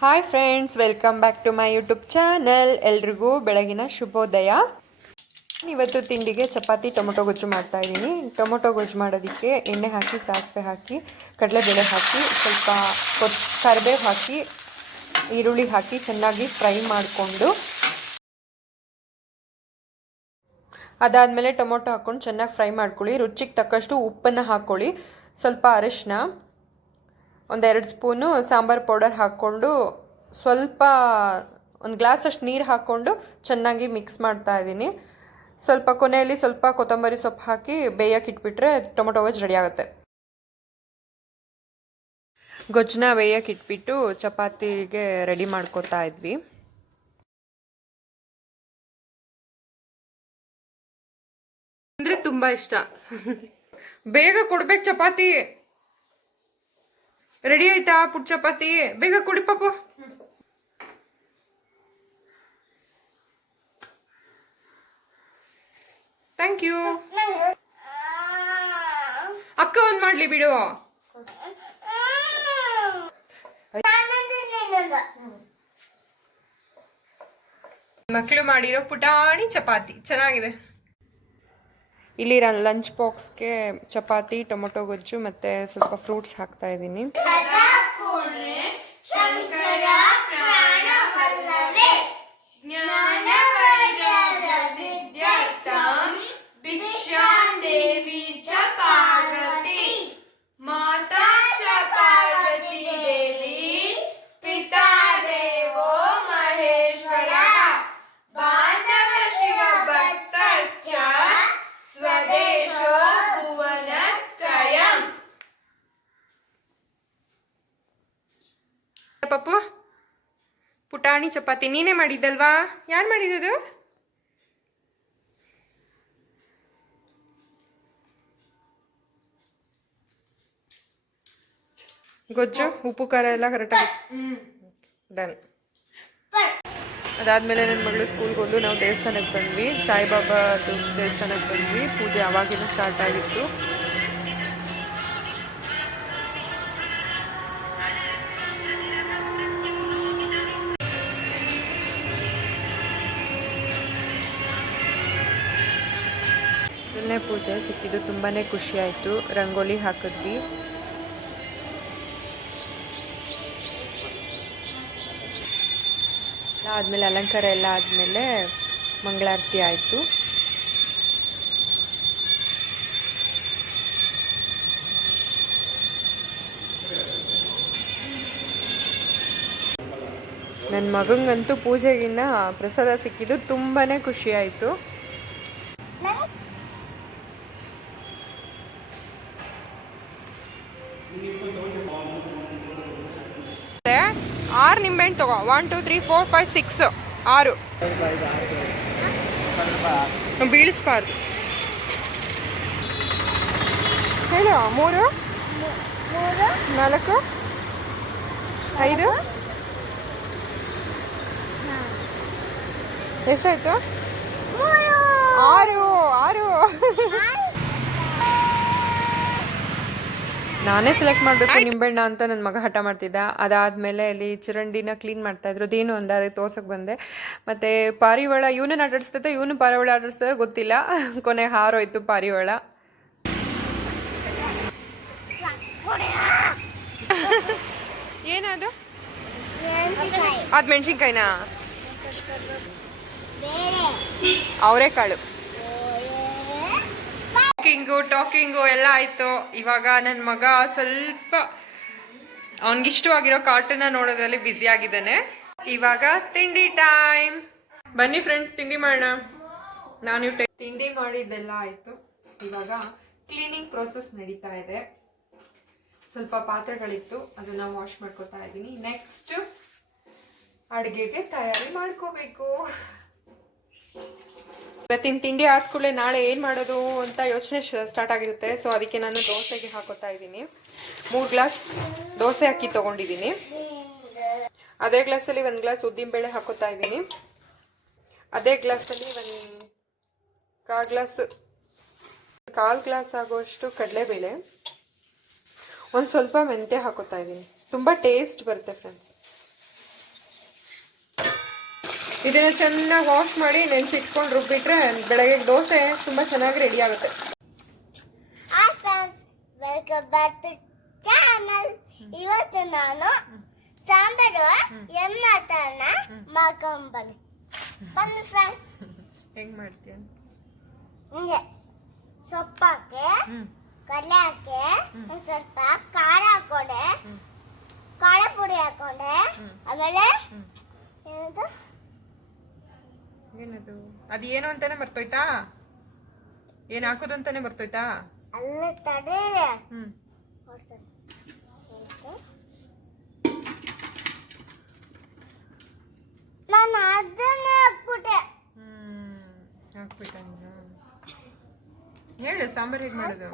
Hi friends, welcome back to my YouTube channel. ಎಲ್ರಿಗೂ ಬೆಳಗಿನ ಶುಭೋದಯ. ಇವತ್ತು ತಿಂಡಿಗೆ ಚಪಾತಿ ಟೊಮೊಟೊ ಗೊಜ್ಜು ಮಾಡ್ತಾ ಇದ್ದೀನಿ. ಟೊಮೊಟೊ ಗೊಜ್ಜು ಮಾಡೋದಕ್ಕೆ ಎಣ್ಣೆ ಹಾಕಿ, ಸಾಸಿವೆ ಹಾಕಿ, ಕಡಲೆಬೇಳೆ ಹಾಕಿ, ಸ್ವಲ್ಪ ಕರಿಬೇವು ಹಾಕಿ, ಈರುಳ್ಳಿ ಹಾಕಿ ಚೆನ್ನಾಗಿ ಫ್ರೈ ಮಾಡಿಕೊಂಡು, ಅದಾದಮೇಲೆ ಟೊಮೊಟೊ ಹಾಕ್ಕೊಂಡು ಚೆನ್ನಾಗಿ ಫ್ರೈ ಮಾಡ್ಕೊಳ್ಳಿ. ರುಚಿಗೆ ತಕ್ಕಷ್ಟು ಉಪ್ಪನ್ನು ಹಾಕ್ಕೊಳ್ಳಿ, ಸ್ವಲ್ಪ ಅರಿಶಿನ, ಒಂದೆರಡು ಸ್ಪೂನು ಸಾಂಬಾರು ಪೌಡರ್ ಹಾಕ್ಕೊಂಡು, ಸ್ವಲ್ಪ ಒಂದು ಗ್ಲಾಸಷ್ಟು ನೀರು ಹಾಕ್ಕೊಂಡು ಚೆನ್ನಾಗಿ ಮಿಕ್ಸ್ ಮಾಡ್ತಾ ಇದ್ದೀನಿ. ಸ್ವಲ್ಪ ಕೊನೆಯಲ್ಲಿ ಸ್ವಲ್ಪ ಕೊತ್ತಂಬರಿ ಸೊಪ್ಪು ಹಾಕಿ ಬೇಯಕ್ಕೆ ಇಟ್ಬಿಟ್ರೆ ಟೊಮೊಟೊ ಗೊಜ್ಜು ರೆಡಿ ಆಗುತ್ತೆ. ಗೊಜ್ಜನ್ನ ಬೇಯಕ್ಕೆ ಇಟ್ಬಿಟ್ಟು ಚಪಾತಿಗೆ ರೆಡಿ ಮಾಡ್ಕೋತಾ ಇದ್ವಿ. ಅಂದರೆ ತುಂಬ ಇಷ್ಟ. ಬೇಗ ಕೊಡ್ಬೇಕು ಚಪಾತಿ. ರೆಡಿ ಆಯ್ತಾ ಪುಟ್ ಚಪಾತಿ? ಬೇಗ ಕೊಡಿ ಪಾಪು. Thank you. ಅಕ್ಕ ಒಂದು ಮಾಡ್ಲಿ ಬಿಡು. ಮಕ್ಕಳು ಮಾಡಿರೋ ಪುಟಾಣಿ ಚಪಾತಿ ಚೆನ್ನಾಗಿದೆ. ಇಲ್ಲಿ ಲಂಚ್ ಬಾಕ್ಸ್ಗೆ ಚಪಾತಿ, ಟೊಮೊಟೊ ಗೊಜ್ಜು ಮತ್ತು ಸ್ವಲ್ಪ ಫ್ರೂಟ್ಸ್ ಹಾಕ್ತಾ ಇದ್ದೀನಿ. ಪಪ್ಪು, ಪುಟಾಣಿ ಚಪಾತಿ ನೀನೇ ಮಾಡಿದ್ದಲ್ವಾ? ಯಾರು ಮಾಡಿದ್ದು? ಗೊಜ್ಜು ಉಪ್ಪು ಖಾರ ಎಲ್ಲ ಕರೆಕ್ಟಾಗಿ ಡನ್. ಅದಾದಮೇಲೆ ನನ್ನ ಮಗಳು ಸ್ಕೂಲ್ಗೆ ಹೋದ್ರು. ನಾವು ದೇವಸ್ಥಾನಕ್ಕೆ ಬಂದ್ವಿ, ಸಾಯಿಬಾಬಾ ದೇವಸ್ಥಾನಕ್ಕೆ ಬಂದ್ವಿ. ಪೂಜೆ ಅವಾಗಿನ ಸ್ಟಾರ್ಟ್ ಆಗಿತ್ತು. ಪೂಜೆ ಸಿಕ್ಕಿದ್ದು ತುಂಬಾ ಖುಷಿ ಆಯಿತು. ರಂಗೋಲಿ ಹಾಕಿದ್ವಿ. ಆದಮೇಲೆ ಅಲಂಕಾರ ಎಲ್ಲ ಆದಮೇಲೆ ಮಂಗಳಾರತಿ ಆಯಿತು. ನನ್ನ ಮಗಂಗಂತೂ ಪೂಜೆಗಿನ್ನ ಪ್ರಸಾದ ಸಿಕ್ಕಿದ್ದು ತುಂಬಾ ಖುಷಿ ಆಯಿತು. ಆರು ನಿಂಬೆಹಣ್ಣು ತಗೋ. 1 2 3 4 5 6 6 ಬೀಳಿಸ್ಬಾರ್ದು. ಹೇಳು. 3 4 5 ಎಷ್ಟಾಯ್ತು? 6 ನಾನೇ ಸೆಲೆಕ್ಟ್ ಮಾಡಬೇಕು ನಿಂಬೆಹಣ್ಣ ಅಂತ ನನ್ನ ಮಗ ಹಠ ಮಾಡ್ತಿದ್ದ. ಅದಾದಮೇಲೆ ಅಲ್ಲಿ ಚರಂಡಿನ ಕ್ಲೀನ್ ಮಾಡ್ತಾಯಿದ್ರು. ಅದೇನು ಅಂದ ಅದಕ್ಕೆ ತೋರ್ಸಕ್ಕೆ ಬಂದೆ. ಮತ್ತು ಪಾರಿವಾಳ ಇವನನ್ನು ಆಟಾಡಿಸ್ತೈತೆ, ಇವನು ಪಾರಿವಾಳ ಆಟಾಡಿಸ್ತಾರೆ ಗೊತ್ತಿಲ್ಲ. ಕೊನೆ ಹಾರೋಯ್ತು ಪಾರಿವಾಳ. ಏನದು? ಅದು ಮೆಣಸಿನ್ಕಾಯಿನಾ? ಅವರೆಕಾಳು. ಟಾಕಿಂಗು ಎಲ್ಲ ಆಯಿತು. ಇವಾಗ ನನ್ನ ಮಗ ಸ್ವಲ್ಪ ಅವನಿಗಿಷ್ಟವಾಗಿರೋ ಕಾರ್ಟೂನ್ನ ನೋಡೋದ್ರಲ್ಲಿ ಬ್ಯುಸಿ ಆಗಿದ್ದಾನೆ. ಇವಾಗ ತಿಂಡಿ ಟೈಮ್. ಬನ್ನಿ ಫ್ರೆಂಡ್ಸ್, ತಿಂಡಿ ಮಾಡೋಣ. ನಾನು ತಿಂಡಿ ಮಾಡಿದ್ದೆಲ್ಲ ಆಯಿತು. ಇವಾಗ ಕ್ಲೀನಿಂಗ್ ಪ್ರೋಸೆಸ್ ನಡೀತಾ ಇದೆ. ಸ್ವಲ್ಪ ಪಾತ್ರೆಗಳಿತ್ತು, ಅದನ್ನು ವಾಶ್ ಮಾಡ್ಕೋತಾ ಇದ್ದೀನಿ. ನೆಕ್ಸ್ಟ್ ಅಡುಗೆಗೆ ತಯಾರಿ ಮಾಡ್ಕೋಬೇಕು. ಇವತ್ತಿನ ತಿಂಡಿ ಆದ್ಕೂಡಲೇ ನಾಳೆ ಏನು ಮಾಡೋದು ಅಂತ ಯೋಚನೆ ಸ್ಟಾರ್ಟ್ ಆಗಿರುತ್ತೆ. ಸೊ ಅದಕ್ಕೆ ನಾನು ದೋಸೆಗೆ ಹಾಕೋತಾ ಇದ್ದೀನಿ. 3 ಗ್ಲಾಸ್ ದೋಸೆ ಅಕ್ಕಿ ತೊಗೊಂಡಿದ್ದೀನಿ. ಅದೇ ಗ್ಲಾಸಲ್ಲಿ 1 ಗ್ಲಾಸ್ ಉದ್ದಿನಬೇಳೆ ಹಾಕೋತಾ ಇದ್ದೀನಿ. ಅದೇ ಗ್ಲಾಸಲ್ಲಿ 1 ಗ್ಲಾಸ್ ಆಗುವಷ್ಟು ಕಡಲೆಬೇಳೆ, ಒಂದು ಸ್ವಲ್ಪ ಮೆಂತ್ಯ ಹಾಕೋತಾ ಇದ್ದೀನಿ. ತುಂಬ ಟೇಸ್ಟ್ ಬರುತ್ತೆ ಫ್ರೆಂಡ್ಸ್. ಇದನ್ನು ಚೆನ್ನಾಗಿ ವಾಶ್ ಮಾಡಿ ನೆನೆಸಿಟ್ಕೊಂಡು ರುಬ್ಬಿಟ್ರೆ ಬೆಳಗ್ಗೆ ದೋಸೆ ತುಂಬ ಚೆನ್ನಾಗಿ ರೆಡಿ ಆಗುತ್ತೆ. Hi friends, welcome back to channel. ಇವತ್ತು ನಾನು ಸಾಂಬಾರು ಎಣ್ಣೆ ತರ ಮಾಡ್ಕೊಂಡು ಬನ್ನಿ ಫ್ರೆಂಡ್ಸ್. ಹೆಂಗ್ ಮಾಡ್ತೀಯ? ಹಿಂಗೆ ಸೊಪ್ಪು ಹಾಕಿ, ಕಡಲೆ ಹಾಕಿ, ಒಂದು ಸ್ವಲ್ಪ ಖಾರ ಹಾಕೊಂಡೆ, ಖಾರ ಪುಡಿ ಹಾಕೊಂಡೆ, ಆಮೇಲೆ ಏನದು ಅದು ಏನು ಅಂತಾನೆ ಮರ್ತೋಯ್ತಾ? ಏನ್ ಹಾಕೋದು ಅಂತಾನೆ ಮರ್ತೋಯ್ತಾ? ಅಲ್ಲ ತಡೀರಿ, ನಾನು ಅದನ್ನೇ ಹಾಕ್ಬಿಟ್ಟೆ. ಹಾಕ್ಬಿಟ್ಟ ಹೇಳು ಸಾಂಬಾರು ಹೇಗೆ ಮಾಡೋದು?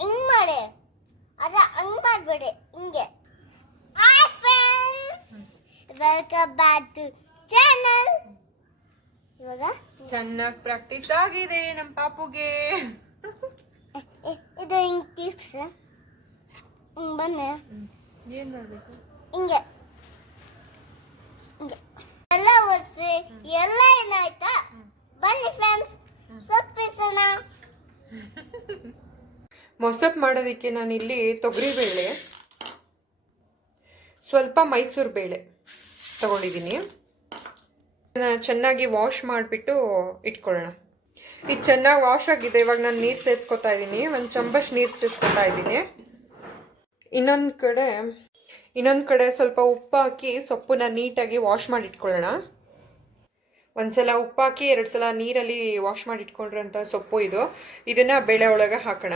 ಹಿಂಗ್ ಮಾಡಿ, ಅದ ಹಂಗ್ ಮಾಡ್ಬೇಡಿ, ಹಿಂಗೆ. Hi friends, welcome back to channel. ಇವಾಗ ಚೆನ್ನಾಗಿ ಪ್ರಾಕ್ಟೀಸ್ ಆಗಿದೆ ನಮ್ಮ ಪಾಪುಗೆ. ಇದು ಹಿಂಗ್ ಟಿಪ್ಸ್. ಹಿಂಗ್ ಬನ್ನಿ, ಏನ್ ಮಾಡ್ಬೇಕು? ಹಿಂಗೆ ಹಿಂಗೆ ಎಲ್ಲ ಒರೆಸಿ ಎಲ್ಲ ಏನಾಯ್ತಾ? ಬನ್ನಿ ಫ್ರೆಂಡ್ಸ್, ಸೊಪ್ಪಿಸೋಣ. ಮೊಸಪ್ ಮಾಡೋದಕ್ಕೆ ನಾನಿಲ್ಲಿ ತೊಗರಿಬೇಳೆ, ಸ್ವಲ್ಪ ಮೈಸೂರು ಬೇಳೆ ತಗೊಂಡಿದ್ದೀನಿ. ಚೆನ್ನಾಗಿ ವಾಶ್ ಮಾಡಿಬಿಟ್ಟು ಇಟ್ಕೊಳ್ಳೋಣ. ಇದು ಚೆನ್ನಾಗಿ ವಾಶ್ ಆಗಿದೆ. ಇವಾಗ ನಾನು ನೀರು ಸೇರಿಸ್ಕೊತಾ ಇದ್ದೀನಿ, ಒಂದು ಚಂಬಶ್ ನೀರು ಸೇರಿಸ್ಕೊತಾ ಇದ್ದೀನಿ. ಇನ್ನೊಂದು ಕಡೆ ಸ್ವಲ್ಪ ಉಪ್ಪು ಹಾಕಿ ಸೊಪ್ಪನ್ನ ನೀಟಾಗಿ ವಾಶ್ ಮಾಡಿ ಇಟ್ಕೊಳ್ಳೋಣ. ಒಂದ್ಸಲ ಉಪ್ಪು ಹಾಕಿ 2 ಸಲ ನೀರಲ್ಲಿ ವಾಶ್ ಮಾಡಿ ಇಟ್ಕೊಂಡ್ರಂಥ ಸೊಪ್ಪು ಇದು. ಇದನ್ನು ಬೇಳೆ ಒಳಗೆ ಹಾಕೋಣ.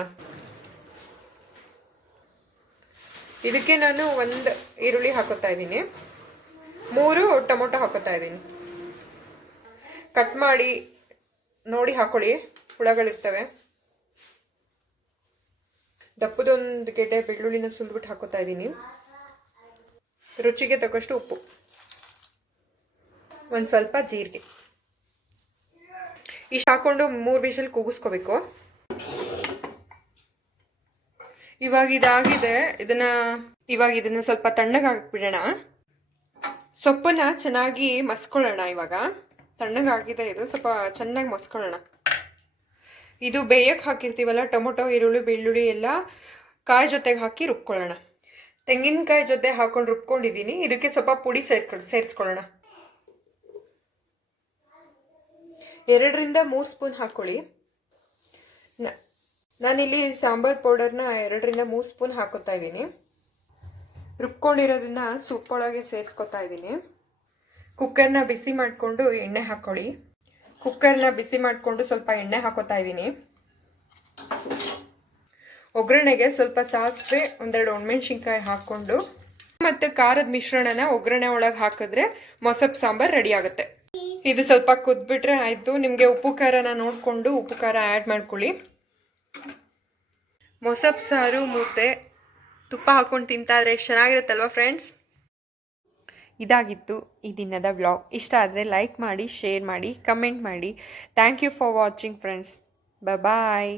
ಇದಕ್ಕೆ ನಾನು 1 ಈರುಳ್ಳಿ ಹಾಕೋತಾ ಇದ್ದೀನಿ, 3 ಟೊಮೊಟೊ ಹಾಕೋತಾ ಇದ್ದೀನಿ. ಕಟ್ ಮಾಡಿ ನೋಡಿ ಹಾಕೊಳ್ಳಿ, ಹುಳಗಳಿರ್ತವೆ. ದಪ್ಪದೊಂದು ಗೆಡ್ಡೆ ಬೆಳ್ಳುಳ್ಳಿನ ಸುಲ್ಬಿಟ್ಟು ಹಾಕೋತಾ ಇದ್ದೀನಿ. ರುಚಿಗೆ ತಕ್ಕಷ್ಟು ಉಪ್ಪು, ಒಂದು ಸ್ವಲ್ಪ ಜೀರಿಗೆ. ಇಷ್ಟು ಹಾಕೊಂಡು 3 ವಿಷಲ್ ಕೂಗಿಸ್ಕೋಬೇಕು. ಇವಾಗ ಇದಾಗಿದೆ. ಇದನ್ನ ಸ್ವಲ್ಪ ತಣ್ಣಗೆ ಹಾಕ್ಬಿಡೋಣ. ಸೊಪ್ಪನ್ನ ಚೆನ್ನಾಗಿ ಮಸ್ಕೊಳ್ಳೋಣ. ಇವಾಗ ತಣ್ಣಗಾಗಿದೆ, ಇದು ಸ್ವಲ್ಪ ಚೆನ್ನಾಗಿ ಮಸ್ಕೊಳ್ಳೋಣ. ಇದು ಬೇಯಕ್ಕೆ ಹಾಕಿರ್ತೀವಲ್ಲ, ಟೊಮೊಟೊ, ಈರುಳ್ಳಿ, ಬೆಳ್ಳುಳ್ಳಿ ಎಲ್ಲ ಕಾಯಿ ಜೊತೆಗೆ ಹಾಕಿ ರುಬ್ಕೊಳ್ಳೋಣ. ತೆಂಗಿನಕಾಯಿ ಜೊತೆ ಹಾಕೊಂಡು ರುಬ್ಕೊಂಡಿದ್ದೀನಿ. ಇದಕ್ಕೆ ಸ್ವಲ್ಪ ಪುಡಿ ಸೇರಿಸ್ಕೊಳ್ಳೋಣ. 2 ರಿಂದ 3 ಸ್ಪೂನ್ ಹಾಕ್ಕೊಳ್ಳಿ. ನಾನಿಲ್ಲಿ ಸಾಂಬಾರ್ ಪೌಡರ್ನ 2 ರಿಂದ 3 ಸ್ಪೂನ್ ಹಾಕೋತಾ ಇದ್ದೀನಿ. ರುಬ್ಕೊಂಡಿರೋದನ್ನ ಸೊಪ್ಪೊಳಗೆ ಸೇರಿಸ್ಕೊತಾ ಇದ್ದೀನಿ. ಕುಕ್ಕರ್ನ ಬಿಸಿ ಮಾಡಿಕೊಂಡು ಎಣ್ಣೆ ಹಾಕ್ಕೊಳ್ಳಿ. ಕುಕ್ಕರ್ನ ಬಿಸಿ ಮಾಡಿಕೊಂಡು ಸ್ವಲ್ಪ ಎಣ್ಣೆ ಹಾಕೋತಾ ಇದ್ದೀನಿ. ಒಗ್ಗರಣೆಗೆ ಸ್ವಲ್ಪ ಸಾಸಿವೆ, 1-2 ಒಣಮೆಣಸಿನ್ಕಾಯಿ ಹಾಕ್ಕೊಂಡು ಮತ್ತು ಖಾರದ ಮಿಶ್ರಣನ ಒಗ್ಗರಣೆ ಒಳಗೆ ಹಾಕಿದ್ರೆ ಮೊಸಪ್ ಸಾಂಬಾರ್ ರೆಡಿ ಆಗುತ್ತೆ. ಇದು ಸ್ವಲ್ಪ ಕುದ್ಬಿಟ್ರೆ ಆಯಿತು. ನಿಮಗೆ ಉಪ್ಪು ಖಾರನ ನೋಡಿಕೊಂಡು ಉಪ್ಪು ಖಾರ ಆ್ಯಡ್ ಮಾಡ್ಕೊಳ್ಳಿ. ಮೊಸಪ್ ಸಾರು ಮುದ್ದೆ ತುಪ್ಪ ಹಾಕ್ಕೊಂಡು ತಿಂತಾಯಿದ್ರೆ ಎಷ್ಟು ಚೆನ್ನಾಗಿರುತ್ತಲ್ವ ಫ್ರೆಂಡ್ಸ್. ಇದಾಗಿತ್ತು ಈ ದಿನದ ವ್ಲಾಗ್. ಇಷ್ಟ ಆದರೆ ಲೈಕ್ ಮಾಡಿ, ಶೇರ್ ಮಾಡಿ, ಕಮೆಂಟ್ ಮಾಡಿ. Thank you for watching friends. Bye.